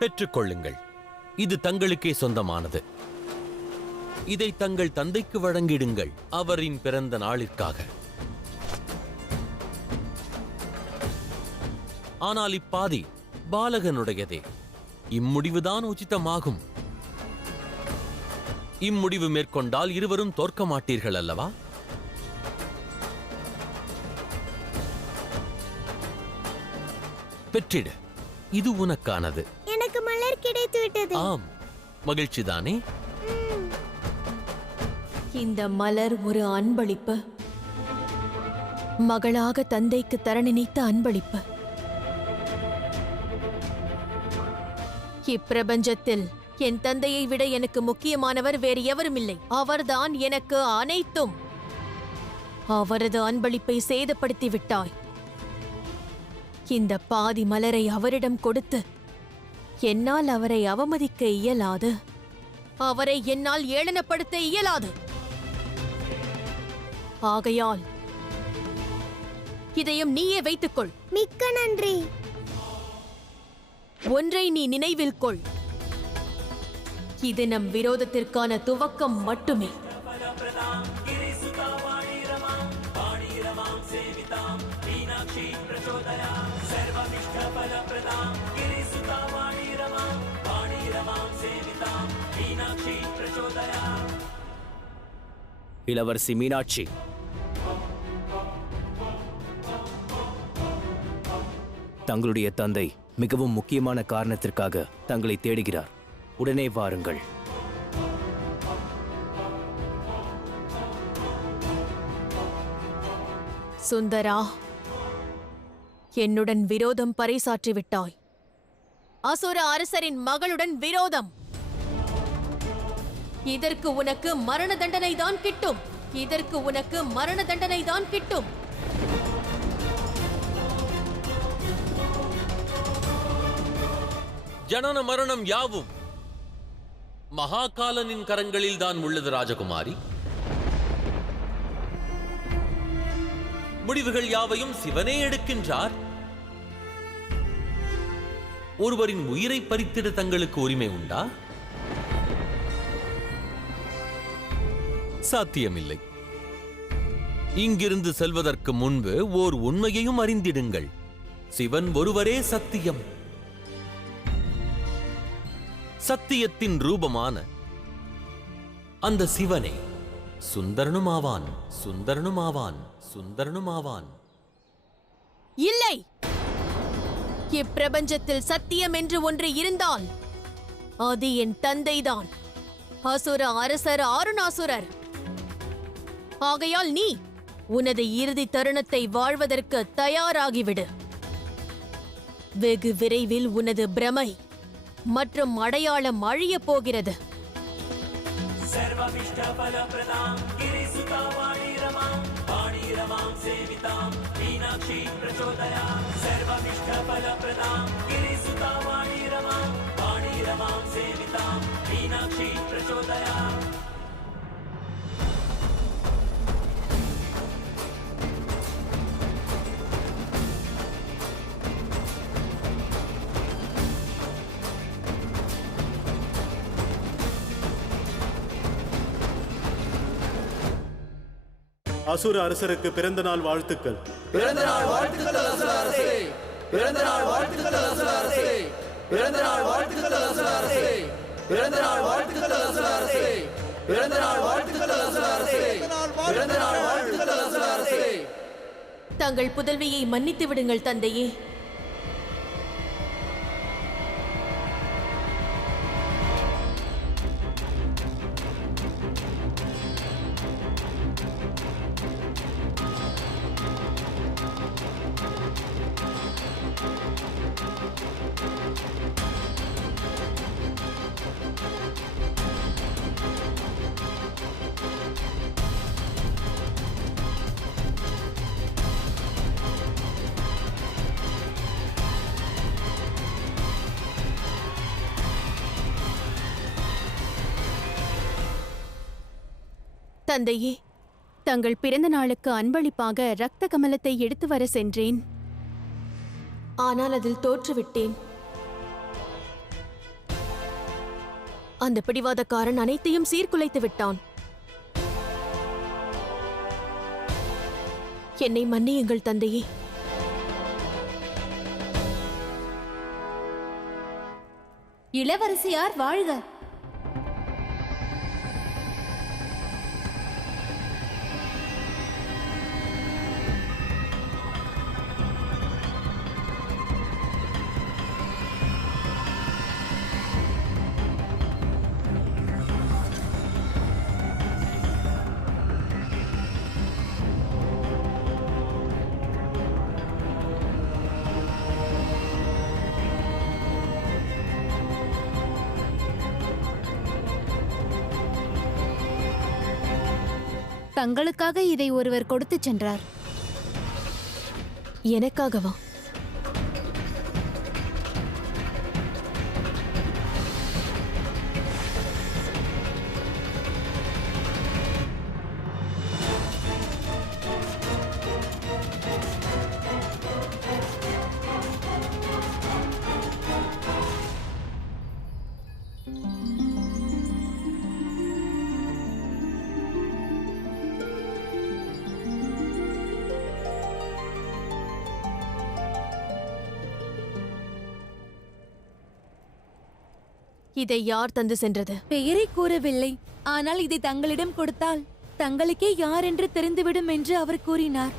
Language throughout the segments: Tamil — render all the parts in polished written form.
பெற்றுக்கொள்ளுங்கள். இது தங்களுக்கே சொந்தமானது. இதை தங்கள் தந்தைக்கு வழங்கிடுங்கள், அவரின் பிறந்த நாளிற்காக. ஆனால் இப்பாதி பாலகனுடையதே. இம்முடிவுதான் உச்சிதமாகும். இம்முடிவு மேற்கொண்டால் இருவரும் தோற்க மாட்டீர்கள் அல்லவா? பெற்றிடு, இது உனக்கானது. எனக்கு மலர் கிடைத்துவிட்டது. ஆம், மகிழ்ச்சிதானே? இந்த மலர் ஒரு அன்பளிப்பு. மகளாக தந்தைக்கு தர நினைத்த அன்பளிப்பு. இப்பிரபஞ்சத்தில் என் தந்தையை விட எனக்கு முக்கியமானவர் வேறு எவரும் இல்லை. அவர்தான் எனக்கு அனைத்தும். அவரது அன்பளிப்பை சேதப்படுத்தி விட்டாய். இந்த பாதி மலரை அவரிடம் கொடுத்து என்னால் அவரை அவமதிக்க இயலாது. அவரை என்னால் ஏளனப்படுத்த இயலாது. ஆகையால் இதையும் நீயே வைத்துக்கொள். மிக்க நன்றி. ஒன்றை நீ நினைவில் கொள். இது நம் விரோதத்திற்கான துவக்கம் மட்டுமே. இளவரசி மீனாட்சி, தங்களுடைய தந்தை மிகவும் முக்கியமான காரணத்திற்காக தங்களை தேடுகிறார். உடனே வாருங்கள். சுந்தரா, என்னுடன் விரோதம் பறைசாற்றிவிட்டாய். அசுர அரசரின் மகளுடன் விரோதம். இதற்கு உனக்கு மரண தண்டனை தான் கிட்டும். இதற்கு உனக்கு மரண தண்டனை தான் கிட்டும். ஜனன மரணம் யாவும் மகாகாலனின் கரங்களில் தான் உள்ளது ராஜகுமாரி. முடிவுகள் யாவையும் சிவனே எடுக்கின்றார். ஒருவரின் உயிரை பறித்திட தங்களுக்கு உரிமை உண்டா? சாத்தியமில்லை. இங்கிருந்து செல்வதற்கு முன்பு ஓர் உண்மையையும் அறிந்திடுங்கள். சிவன் ஒருவரே சத்தியம். சத்தியத்தின் ரூபமான அந்த சிவனே சுந்தரனுமாவான், சுந்தரனுமாவான், சுந்தரனுமாவான். இல்லை, இப்பிரபஞ்சத்தில் சத்தியம் என்று ஒன்று இருந்தால் அது என் தந்தைதான், அசுர அரசர் ஆருணாசுரர். ஆகையால் நீ உனது இறுதி தருணத்தை வாழ்வதற்கு தயாராகிவிடு. வெகு விரைவில் உனது பிரமை மற்றும் அடையாளம் அழியப் போகிறது. அசுர அரசருக்கு பிறந்த நாள் வாழ்த்துக்கள். பிறந்த நாள் வாழ்த்துக்கள் அசுர அரசே. பிறந்த நாள் வாழ்த்துக்கள் அசுர அரசே. பிறந்த நாள் வாழ்த்துக்கள் அசுர அரசே. பிறந்த நாள் வாழ்த்துக்கள் அசுர அரசே. பிறந்த நாள் வாழ்த்துக்கள் அசுர அரசே. பிறந்த நாள் வாழ்த்துக்கள் அசுர அரசே. தங்கள் புதல்வியை மன்னித்து விடுங்கள் தந்தையே. தந்தையே, தங்கள் பிறந்த நாளுக்கு அன்பளிப்பாக இரத்த கமலத்தை எடுத்து வர சென்றேன். ஆனால் அதில் தோற்றுவிட்டேன். அந்த பிடிவாதக்காரன் அனைத்தையும் சீர்குலைத்து விட்டான். என்னை மன்னியுங்கள் தந்தையே. இளவரசியார் வாழ்க. தங்களுக்காக இதை ஒருவர் கொடுத்து சென்றார். எனக்காகவா? இதை யார் தந்து சென்றது? பெயரை கூறவில்லை. ஆனால் இதை தங்களிடம் கொடுத்தால் தங்களுக்கே யார் என்று தெரிந்துவிடும் என்று அவர் கூறினார்.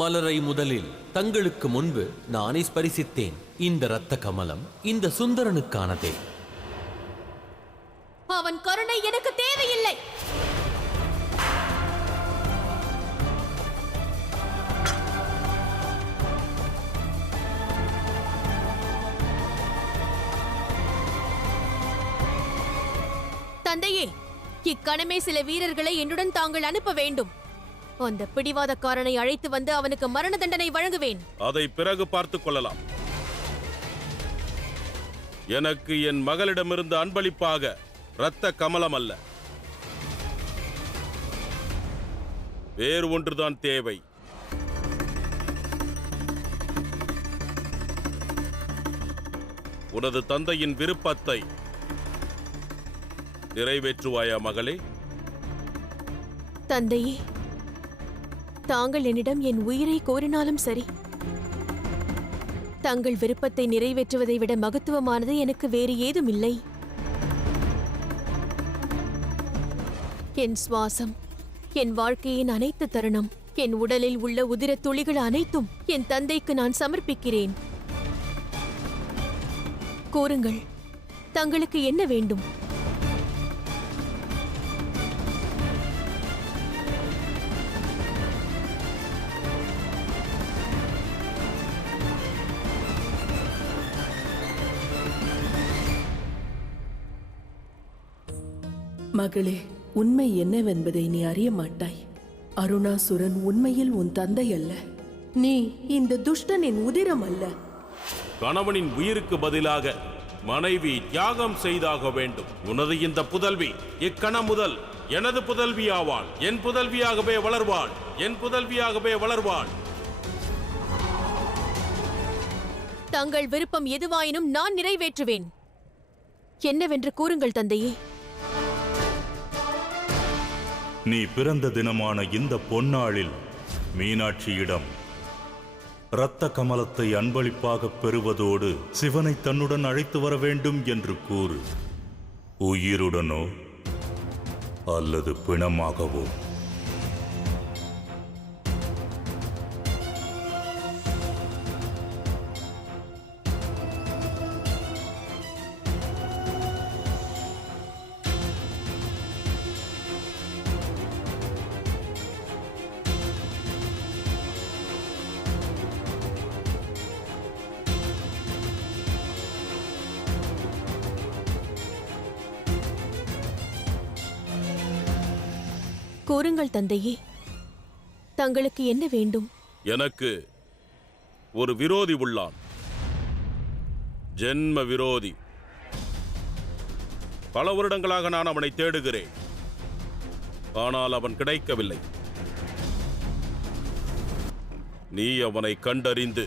மலரை முதலில் தங்களுக்கு முன்பு நானே ஸ்பரிசித்தேன். இந்த இரத்த கமலம் இந்த சுந்தரனுக்கானதே. அவன் கருணை எனக்கு தேவையில்லை. தந்தையே, இக்கணமே சில வீரர்களை என்னுடன் தாங்கள் அனுப்ப வேண்டும். அந்த பிடிவாதக்காரனை அழைத்து வந்து அவனுக்கு மரண தண்டனை வழங்குவேன். அதை பிறகு பார்த்துக் கொள்ளலாம். எனக்கு என் மகளிடமிருந்து அன்பளிப்பாக இரத்த கமலம் அல்ல, வேறு ஒன்றுதான் தேவை. உனது தந்தையின் விருப்பத்தை நிறைவேற்றுவாயா மகளே? தந்தையே, தாங்கள் என்னிடம் என் உயிரை கோரினாலும் சரி, தங்கள் விருப்பத்தை நிறைவேற்றுவதை விட மகத்துவமானது எனக்கு வேறு ஏதும் இல்லை. என் சுவாசம், என் வாழ்க்கையின் அனைத்து தருணம், என் உடலில் உள்ள உதிர துளிகள் அனைத்தும் என் தந்தைக்கு நான் சமர்ப்பிக்கிறேன். கூறுங்கள், தங்களுக்கு என்ன வேண்டும்? மகளே, உண்மை என்னவென்பதை நீ அறிய மாட்டாய். அருணாசுரன் உண்மையில் உன் தந்தை அல்ல. நீ இந்த துஷ்டனின் உதிரம் அல்ல. கணவனின் உயிருக்கு பதிலாக மனைவி தியாகம் செய்தாக வேண்டும். உனது இந்த புதல்வி இக்கணம் முதல் எனது புதல்வியாவாள். என் புதல்வியாகவே வளர்வாள். என் புதல்வியாகவே வளர்வாள். தங்கள் விருப்பம் எதுவாயினும் நான் நிறைவேற்றுவேன். என்னவென்று கூறுங்கள் தந்தையே. நீ பிறந்த தினமான இந்த பொன்னாளில் மீனாட்சியிடம் இரத்த கமலத்தை அன்பளிப்பாக பெறுவதோடு சிவனை தன்னுடன் அழைத்து வர வேண்டும் என்று கூறு. உயிருடனோ அல்லது பிணமாகவோ. கூறுங்கள் தந்தையே, தங்களுக்கு என்ன வேண்டும்? எனக்கு ஒரு விரோதி உள்ளான். ஜென்ம விரோதி. பல வருடங்களாக நான் அவனை தேடுகிறேன். ஆனால் அவன் கிடைக்கவில்லை. நீ அவனை கண்டறிந்து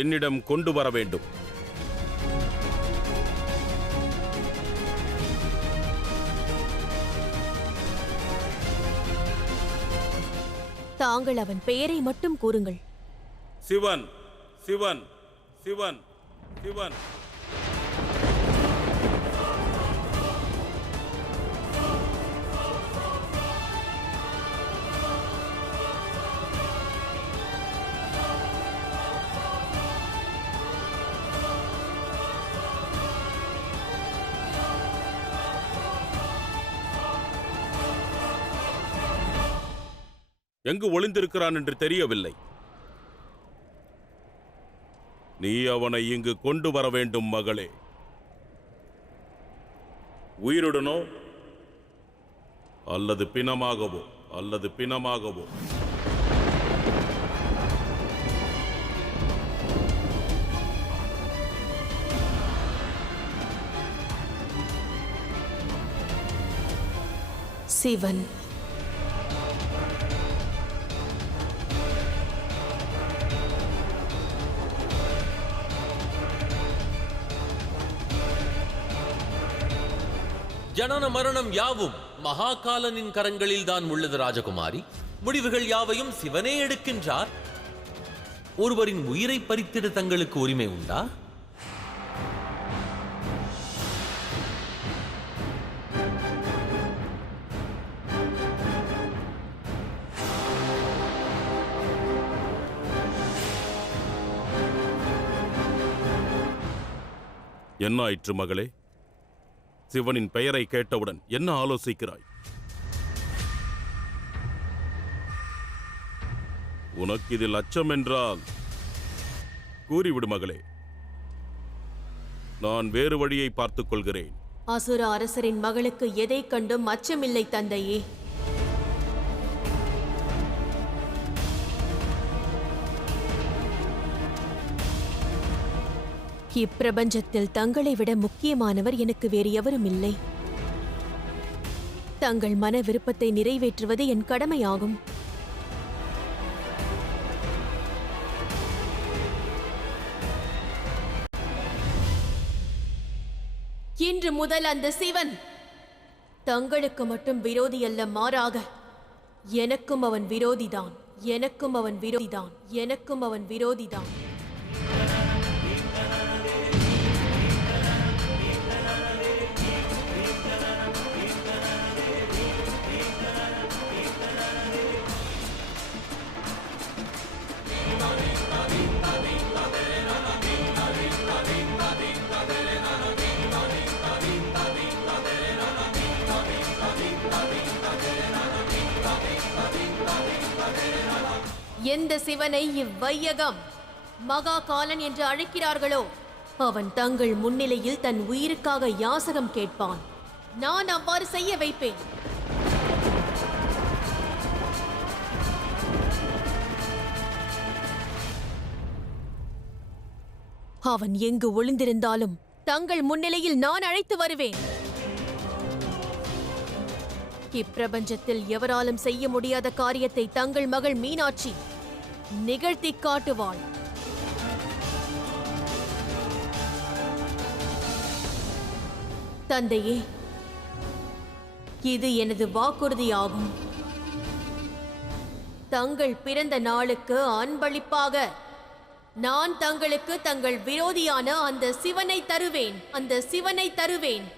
என்னிடம் கொண்டு வர வேண்டும். தாங்கள் அவன் பெயரை மட்டும் கூறுங்கள். சிவன், சிவன், சிவன், சிவன். எங்கு ஒளிந்திருக்கிறான் என்று தெரியவில்லை. நீ அவனை இங்கு கொண்டு வர வேண்டும் மகளே. உயிருடனோ அல்லது பிணமாகவோ. சிவன், ஜனன மரணம் யாவும் மகாகாலனின் கரங்களில் தான் உள்ளது ராஜகுமாரி. முடிவுகள் யாவையும் சிவனே எடுக்கின்றார். ஒருவரின் உயிரை பறித்திட தங்களுக்கு உரிமை உண்டா? என்ன ஆயிற்று மகளே? சிவனின் பெயரை கேட்டவுடன் என்ன ஆலோசிக்கிறாய்? உனக்கு இதில் அச்சம் என்றால் கூறிவிடு மகளே. நான் வேறு வழியை பார்த்துக் கொள்கிறேன். அசுர அரசரின் மகளுக்கு எதை கண்டும் அச்சமில்லை தந்தையே. இப்பிரபஞ்சத்தில் தங்களை விட முக்கியமானவர் எனக்கு வேறு எவரும் இல்லை. தங்கள் மன விருப்பத்தை நிறைவேற்றுவது என் கடமையாகும். இன்று முதல் அந்த சிவன் தங்களுக்கு மட்டும் விரோதி அல்ல, மாறாக எனக்கும் அவன் விரோதிதான். எந்த சிவனை இவ்வையகம் மகாகாலன் என்று அழைக்கிறார்களோ அவன் தங்கள் முன்னிலையில் தன் உயிருக்காக யாசகம் கேட்பான். நான் அவ்வாறு செய்ய வைப்பேன். அவன் எங்கு ஒளிந்திருந்தாலும் தங்கள் முன்னிலையில் நான் அழைத்து வருவேன். இப்பிரபஞ்சத்தில் எவராலும் செய்ய முடியாத காரியத்தை தங்கள் மகள் மீனாட்சி நிகழ்த்தி காட்டுவாள். தந்தையே, இது எனது வாக்குறுதியாகும். தங்கள் பிறந்த நாளுக்கு அன்பளிப்பாக நான் தங்களுக்கு தங்கள் விரோதியான அந்த சிவனை தருவேன்.